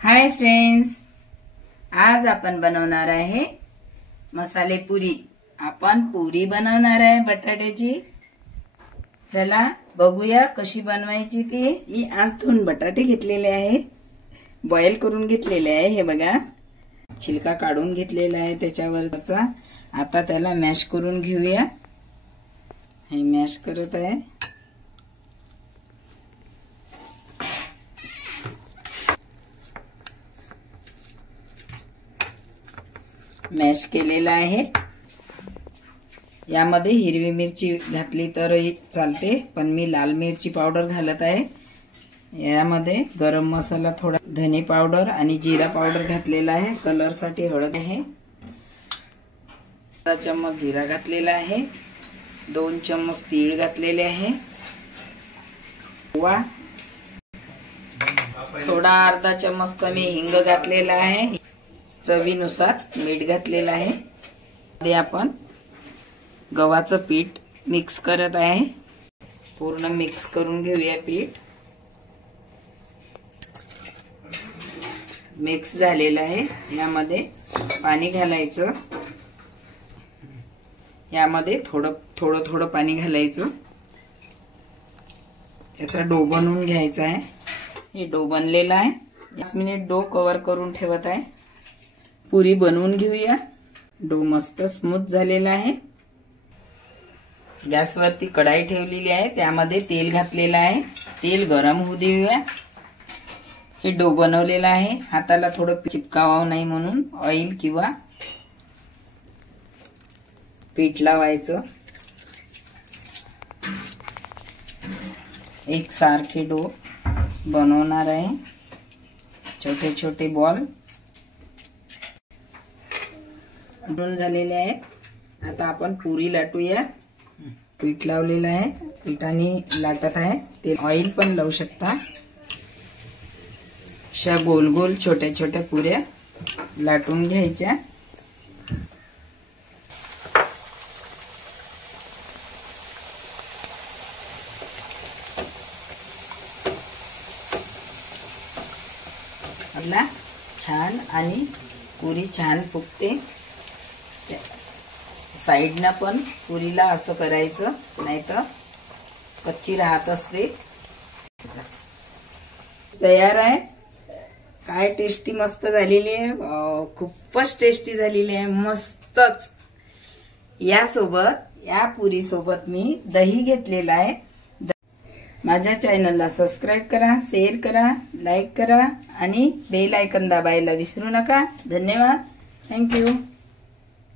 Hi friends, आज आपण बनवणार आहे मसाले पुरी। आपण पुरी बनवणार आहे बटाट्याची। चला बघूया कशी बनवायची ती। मी आज 2 बटाटे घेतलेले आहे, बॉईल करून घेतलेले आहे। हे बघा, छिलका काढून घेतलेला आहे त्याच्यावरचा। आता त्याला मॅश करून घेऊया। हे मॅश करत आहे। मॅश केलेला आहे। यामध्ये हिरवी मिरची घातली तर चालते, पण मी लाल मिरची पावडर घालत आहे। यामध्ये गरम मसाला, थोडा धने पावडर आणि जिरा पावडर घातलेला आहे। कलर साठी हळद आहे। 1 चम्मच जिरा घातलेला आहे। 2 चम्मच तीळ घातलेले आहे। थोडा अर्धा चम्मच कमी हिंग घातलेला आहे। चवीनुसार मीठ घातलेलं आहे। ते आपण गव्हाचं पीठ मिक्स करत आहे। पूर्ण मिक्स करून घेऊया पीठ। मिक्स झालेलं आहे। यामध्ये पाणी घालायचं। यामध्ये थोडं पाणी घालायचं। याचा डो बनवून घ्यायचा आहे। हे डो बनलेला आहे। 5 मिनिट डो कव्हर करून ठेवत आहे। पुरी बनवून घेऊया। डो मस्त स्मूथ झालेला आहे। गॅसवरती कढाई ठेवलेली आहे, त्यामध्ये तेल घातलेलं आहे। तेल गरम होऊ देऊया। हे डो बनवलेला आहे, हाताला थोडं चिपकावं नाही म्हणून ऑइल किंवा पीठ लावायचं। एक सारखे डो बनवणार आहे। छोटे छोटे बॉल बनवून झालेले आहे। आता आपण पुरी लाटूया। पीठ लावलेलं आहे, पीठाने लाटत आहे। ते ऑइल पण लावू शकता। अशा गोल गोल छोट्या छोट्या पुऱ्या लाटून घ्यायच्या। आपला छान आणि पुरी छान फुगते। साइडना पण पुरीला असं करायचं, नाहीतर कच्ची राहत असते। तयार आहे। काय टेस्टी मस्त झालेली आहे। खूपच टेस्टी झालेली आहे, मस्तच। या पुरी सोबत मी दही घेतलेला आहे। माझ्या चॅनलला सबस्क्राइब करा, शेअर करा, लाईक करा आणि बेल आयकॉन दाबायला विसरू नका। धन्यवाद। Thank you.